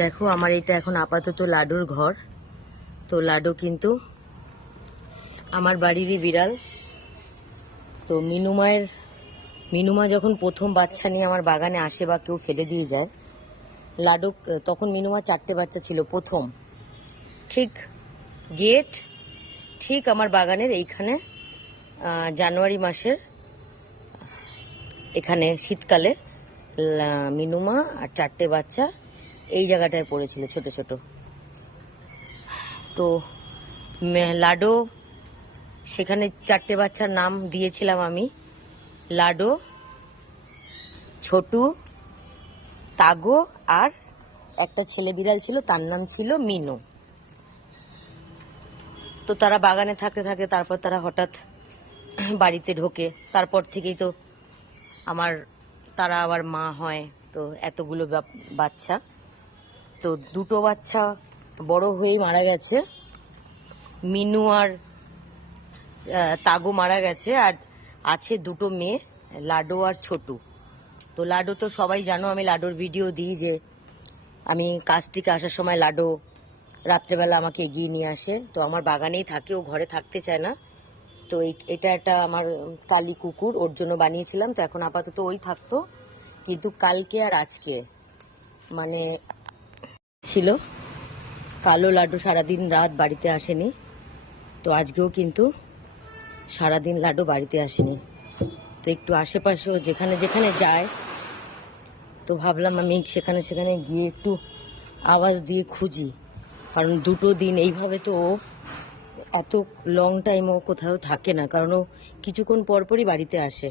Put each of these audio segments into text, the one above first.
দেখো আমার এটা এখন আপাতত লাডুর ঘর। তো লাডু কিন্তু আমার বাড়িরই বিড়াল। তো মিনুমা যখন প্রথম বাচ্চা নিয়ে আমার বাগানে আসে বা কেউ ফেলে দিয়ে যায়, লাডু তখন মিনুমা 4টে বাচ্চা ছিল প্রথম। ঠিক আমার বাগানের এইখানে জানুয়ারি মাসের এখানে শীতকালে মিনুমা আর 4টে বাচ্চা এই জায়গাটায় পড়েছিল ছোট ছোট। তো লাডো সেখানে 4টে বাচ্চার নাম দিয়েছিলাম আমি, লাডো, ছোটু, তাগো আর একটা ছেলে বিড়াল ছিল, তার নাম ছিল মিনু। তো তারা বাগানে থাকতে থাকে, তারপর তারা হঠাৎ বাড়িতে ঢোকে। তারপর থেকেই তো তারা আবার মা হয়। তো এতগুলো বাচ্চা, তো 2টো বাচ্চা বড় হয়েই মারা গেছে, মিনু আর তাগো মারা গেছে, আর আছে 2টো মেয়ে, লাডো আর ছোটু। তো লাডো তো সবাই জানো, আমি লাডোর ভিডিও দিই যে আমি কাজ থেকে আসার সময় লাডো রাত্রেবেলা আমাকে এগিয়ে নিয়ে আসে। তো আমার বাগানেই থাকে, ও ঘরে থাকতে চায় না। তো এটা একটা আমার কালি কুকুর, ওর জন্য বানিয়েছিলাম। তো এখন আপাতত ওই থাকতো, কিন্তু কালকে আর আজকে মানে ছিল, কালো লাডু সারাদিন রাত বাড়িতে আসেনি। তো আজকেও কিন্তু সারাদিন লাডু বাড়িতে আসেনি। তো একটু আশেপাশেও যেখানে যেখানে যায়, তো ভাবলাম আমি সেখানে সেখানে গিয়ে একটু আওয়াজ দিয়ে খুঁজি, কারণ 2টো দিন এইভাবে তো এত লং টাইম ও কোথাও থাকে না, কারণ ও কিছুক্ষণ পরপরই বাড়িতে আসে।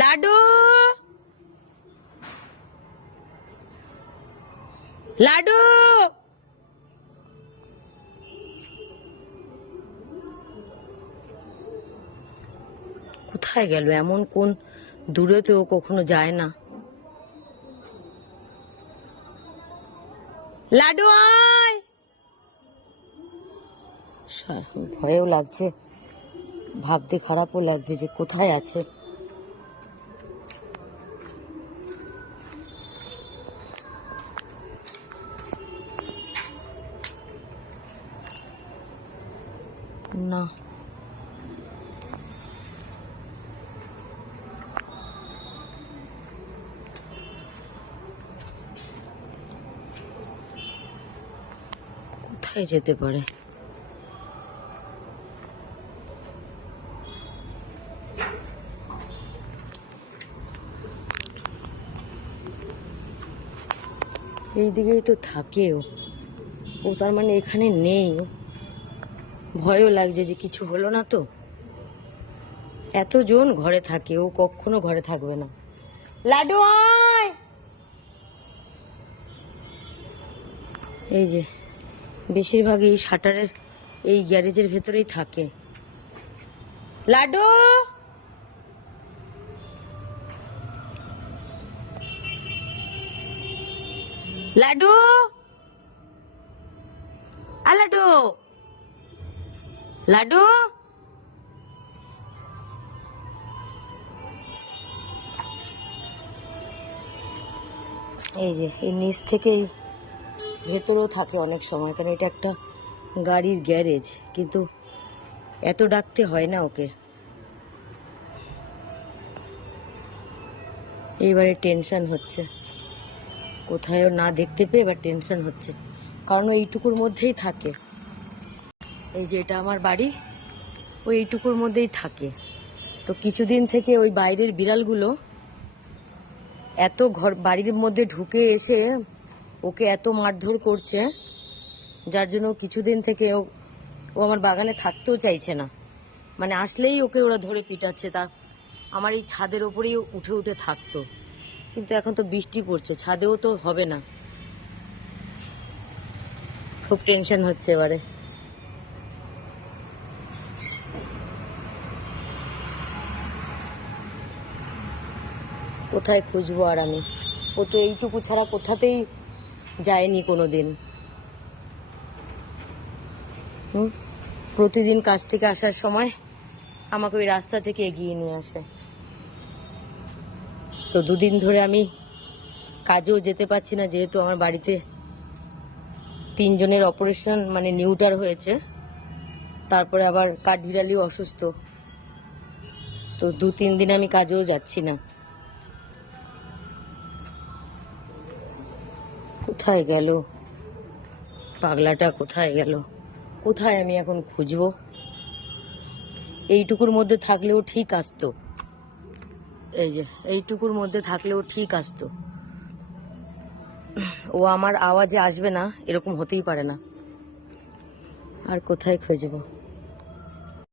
লাডু, লাডু, কোথায় গেল? এমন কোন দূরে তো ও কখনো যায় না। লাডু আয়। ভয়ও লাগছে, ভাবতে খারাপও লাগছে যে কোথায় আছে। না, কোথায় যেতে পারে? এই দিকেই তো থাকে ও তার মানে এখানে নেই। ভয়ও লাগছে যে কিছু হলো না তো। এতজন ঘরে থাকে, ও কখনো ঘরে থাকবে না। লাডু আয়। এই যে বেশিরভাগ এই শাটারের এই গ্যারেজের ভেতরেই থাকে। লাডু, লাডু, লাডু, লাডু। এই যে এই নিচ থেকে ভেতরেও থাকে অনেক সময়, কারণ এটা একটা গাড়ির গ্যারেজ, কিন্তু এত ডাকতে হয় না ওকে। এইবারে টেনশন হচ্ছে, কোথায়ও না দেখতে পেয়ে এবার টেনশন হচ্ছে, কারণ ও এইটুকুর মধ্যেই থাকে। এই যে এটা আমার বাড়ি, ও এইটুকুর মধ্যেই থাকে। তো কিছুদিন থেকে ওই বাইরের বিড়ালগুলো এত বাড়ির মধ্যে ঢুকে এসে ওকে এত মারধর করছে, যার জন্য কিছুদিন থেকে ও আমার বাগানে থাকতেও চাইছে না। মানে আসলেই ওকে ওরা ধরে পিটাচ্ছে। তা আমার এই ছাদের ওপরেই উঠে উঠে থাকতো, কিন্তু এখন তো বৃষ্টি পড়ছে, ছাদেও তো হবে না। খুব টেনশন হচ্ছে এবারে। কোথায় খুঁজবো আর আমি? ও তো এইটুকু ছাড়া কোথাতেই যায়নি কোনো দিন। প্রতিদিন কাজ থেকে আসার সময় আমাকে ওই রাস্তা থেকে এগিয়ে নিয়ে আসে। তো দুদিন ধরে আমি কাজেও যেতে পারছি না, যেহেতু আমার বাড়িতে 3 জনের অপারেশন মানে নিউটার হয়েছে, তারপরে আবার কাঠবিড়ালিও অসুস্থ। তো 2-3 দিন আমি কাজেও যাচ্ছি না। কোথায় গেল পাগলাটা, কোথায় গেল? কোথায় আমি এখন খুঁজবো? এইটুকুর মধ্যে থাকলেও ঠিক আসতো, এই যে এইটুকুর মধ্যে থাকলেও ঠিক আসতো। ও আমার আওয়াজে আসবে না এরকম হতেই পারে না। আর কোথায় খুঁজবো?